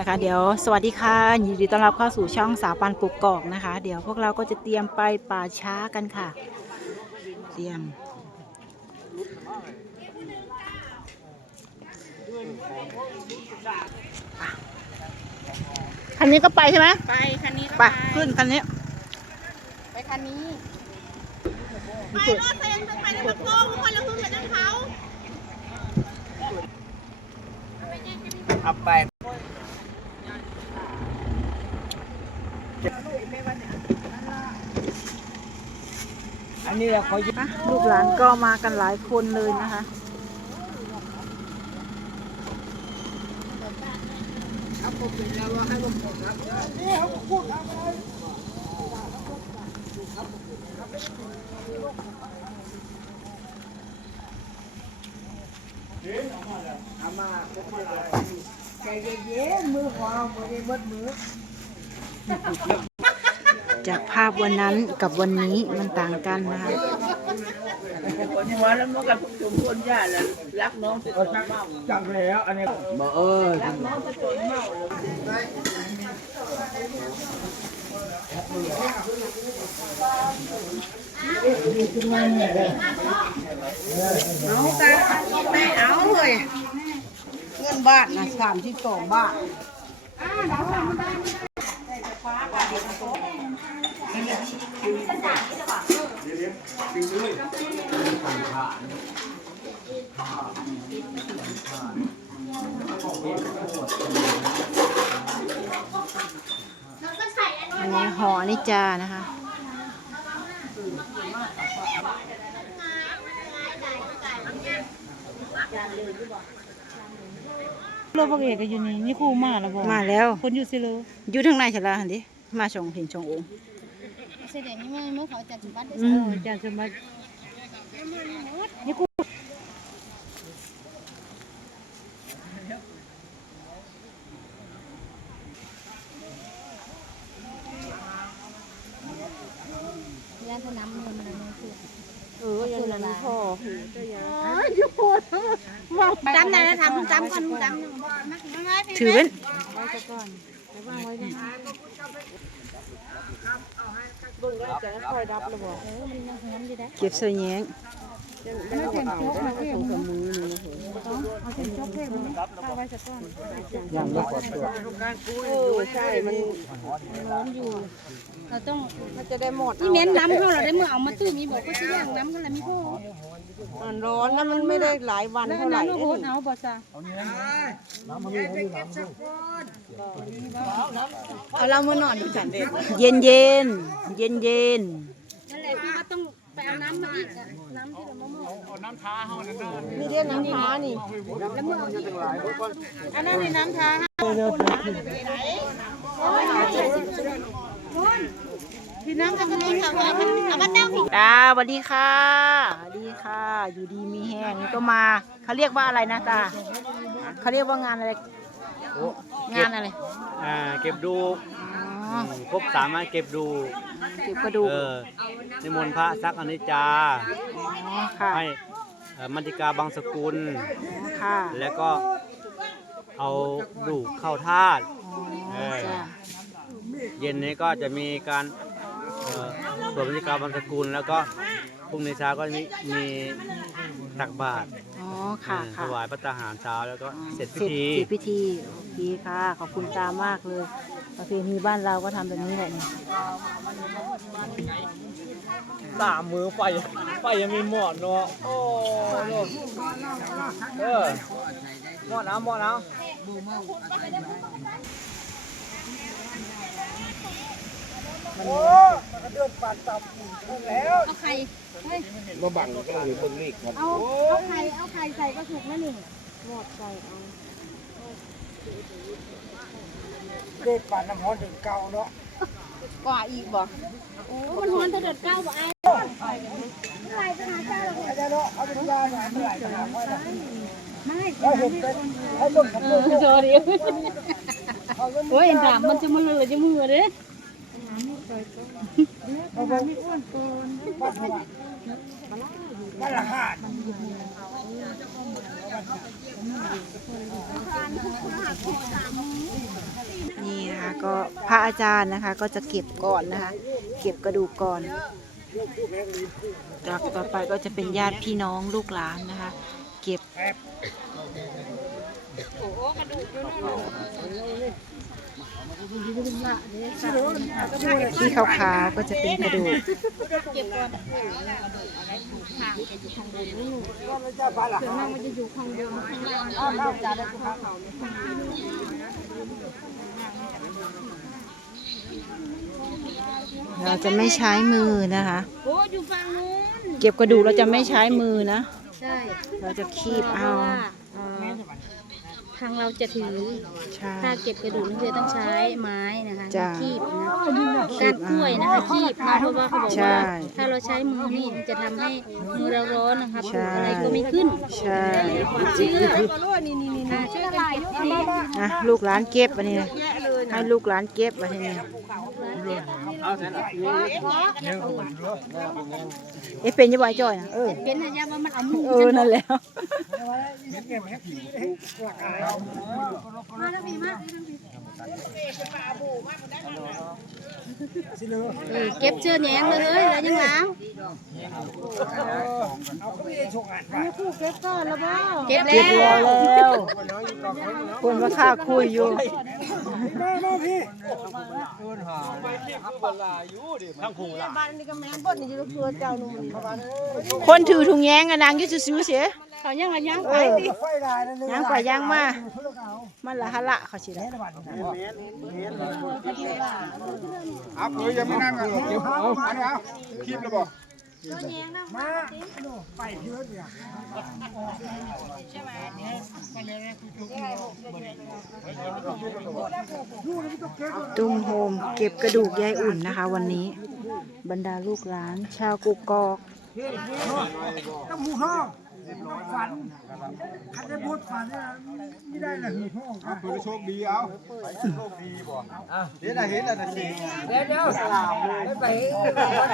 นะคะ เดี๋ยวสวัสดีค่ะยินดีต้อนรับเข้าสู่ช่องสาวปันกุกกอกนะคะ เดี๋ยวพวกเราก็จะเตรียมไปป่าช้ากันค่ะ เตรียม คันนี้ก็ไปใช่ไหมไปคันนี้ก็ไปขึ้นคันนี้ไปคันนี้ไปรถเซนไปในกระโปงคนละครึ่งกับนั่นเขาเอาไป อันนี้เราขอยึดอะลูกหลานก็มากันหลายคนเลยนะคะเอามาใจเย็นๆมือของเรามือนี้มืดมือ จากภาพวันนั้นกับวันนี้มันต่างกันนะคะคนหัวแล้วมันกับชุมคนญาติแล้วรักน้องเป็นคนเมาจังแล้วอันนี้บ่เออรักน้องเป็นคนเมาเอาตาไม่เอาเลยเงินบาทนะสามที่สองบาท อันนี้หอนิจานะคะโลพระเอกก็อยู่นี่นี่ครูมาแล้วบ่มาแล้ว คนอยู่ซิโลอยู่ทางในฉลาหันดิมาชงเห็นชงองค์เสด็จนี่มันเมื่อเขาจัดสุบัติอืมอาจารย์สมบัติ ยาสนามเงินมันคือเออยังนั้นพ่อจำไหนนะทำจำก่อนจำถือเว้น เก็บใส่แยงยังไม่กดตัวเราต้องมันจะได้หมดที่เม้นน้ำเขาเราได้เมื่อเอามาตื้อมีบอกว่าที่ย่างน้ำกันแล้วมีพ่อมันร้อนแล้วมันไม่ได้หลายวันเท่าไหร่น้ำลูกโหดเอาบ่ซะ เอาเรามานอนอยู่ฉันเด็กเย็นเย็นเย็นเย็นนั่นแหละพี่ก็ต้องไปเอาน้ำมาอีกอะน้ำที่เรามะม่วงมีเรื่องน้ำค้านี่อันนั้นในน้ำทางพี่น้ำกันเลยค่ะเอามาตั้งจ้าสวัสดีค่ะสวัสดีค่ะ อยู่ดีมีแห้งนี่ก็มาเขาเรียกว่าอะไรนะตาเขาเรียกว่างานอะไร งานอะไรอ่าเก็บดูอ๋อครบสามารถเก็บดูเก็บกระดูกเออนิมนต์พระซักอนิจจา อ๋อค่ะให้เอ่อมัติกาบางสกุลอ๋อค่ะแล้วก็เอาดูกเข้าธาตุอ๋อจ้าเย็นนี้ก็จะมีการเอ่อสวดมัติกาบางสกุล แล้วก็พรุ่งนี้เช้าก็มีมีตักบาตรอ๋อ ค่ะเออถค่ะวายพระตาหารเช้าแล้วก็เสร็จพิเสร็จธี เสร็จพิธีโอเคค่ะ ขอบคุณตามากเลยประเพณีบ้านเราก็ทำแบบนี้แหละนี่สามมือไฟไฟยังมีหมอดเนาะโอ้โหเออหมอดเอาหมอดเอาเอาไข่เฮ้ยมาบังก็เลยเบิ่งนี่ครับเอาเอาไข่เอาไข่ใส่ ก็ถูกนะนี่เด็ดปานน้ำฮ้อนถึงเก่าเนาะกว่าอีกบ่โอ้ มันฮ้อนถ้าเดือดเก้าบ่ไอ้อาจารย์เนาะเอาเป็นยาหน่อยเมื่อไหร่จะหาไว้นะไม่ให้เห็นเป็นให้เบิ่งกับมือโจดิโอ้ยดาบมันจะมาเลยจะมือเด้เอาเบิ่งบ้านเขาว่าบ้ นี่นะคะก็พระอาจารย์นะคะ ก็จะเก็บก่อนนะคะ เก็บกระดูกก่อนจากต่อไปก็จะเป็นญาติพี่น้องลูกหลานนะคะ เก็บ ที่ขาวๆก็จะเป็นกระดูกเราจะไม่ใช้มือนะคะโอ้อยู่ฝั่งนู้นเก็บกระดูกเราจะไม่ใช้มือนะใช่เราจะคีบเพเอาราะว่าเอ่อ ทางเราจะถือ ใช่ ถ้าเก็บกระดูกนี่คือต้องใช้ไม้นะคะจ้ะคีบนะการกล้วยนะคะคีบนะเพราะว่าเขาบอกใช่ว่าถ้าเราใช้มือนี่มันจะทำให้มือเราร้อนนะคะใช่อะไรก็ไม่ขึ้นใช่ความเชื่ออ่าช่วยกันเก็บดีนะลูกหลานเก็บอันนี้นะให้ลูกหลานเก็บอันนี้ เอ๊ะเป็นยังไงจ้อยนะเออเป็นนะยาว่ามันเอามือเออนั่นแหล้วมาแล้วมีมาเก็บเชือแหนงเลยเลยแล้วยังล้า งเก็บก่อนแล้วบ่เก็บเก็บรแล้อวแล้วคนว่าข้าคุยอยู่บ้านนี่ก็แม่นบ่นี่จะคือเจ้าหนุ่มคนถือถุงแยงอะนางอยุ่ซื้อเสียเขายังละยังเออย่างกว่าย่างมามันละฮะละเขาสิได้เอาเผยยังไม่นั่งอะเดี๋ยวเอาอั นนี้เอาคลิปแล้วบอกตุ้มโฮมเก็บกระดูกยายอุ่นนะคะ วันนี้ บรรดาลูกหลาน ชาวกุกกอกต้องหูห้อง ฝันคันได้พูดฝันเนี่ยไม่ได้เลยหูห้องเอาเผยโชคดีเอาโชคดีบ่เห็นอะไรเห็นอะไรสิเดี๋ยวเดี๋ยวไป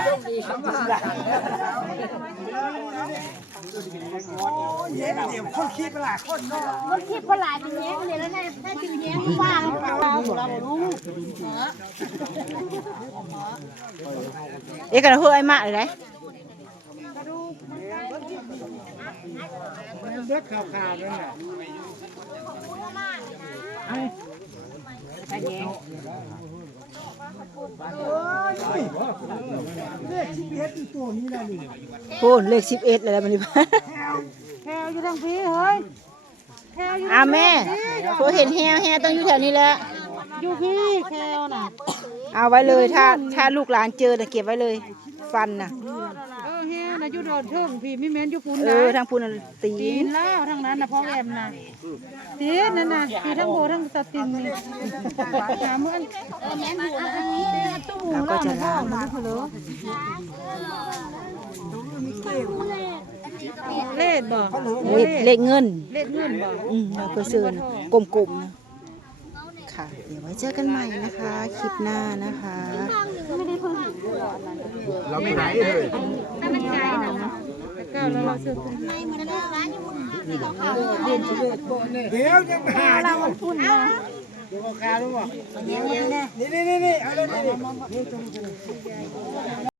โชคดีครับเห็นเดี๋ยวคนคิดไปหลายคนเนาะมันคิดว่าหลายเป็นแย้งเลยแล้วได้ได้จือแย้งว่างเราเรารู้เอ๊ะกระเฮือไอ้มะเลยได้เลือดขาวๆนั่นแหละโอ้เลขสิบเอ็ดเลยมันนี่แถวอยู่ทางพี่เฮ้ยแถวอยู่อ่าแม่พอเห็นแฮวแฮวต้องอยู่แถวนี้แหละอยู่พี่แถวน่ะเอาไว้เลยถ้าถ้าลูกหลานเจอนะเก็บไว้เลย ฟันนะเออแฮว น่ะอยู่โดนเทิงพี่มีแม่นอยู่พุ่นเอนะอทางพูนนะตีตีนแล้วทางนั้นน่ะพ่อแอมน่ะตีนนั่นน่ะตีทั้งโบทั้งสติงนี่หาเมื่อนแย้งอยู่ทางนี้เราก็จะล้างเล่ดบ่เลขเลขเงิน เล่ดเงินบ่ อืมเราเคยซื้อนะกลมๆนะค่ะ เดี๋ยวไว้เจอกันใหม่นะคะ คลิปหน้านะคะ เราไม่ไหนเลย ถ้ามันไกล นะแล้วก็เราซื้อในมันเลิกร้านอยู่บนที่เขาเขาเดี๋ยวยังไม่หาเรามันพุ่นมาเดี๋ยวก็คารู้ป่ะนี่นี่นี่นี่เอาเลยนี่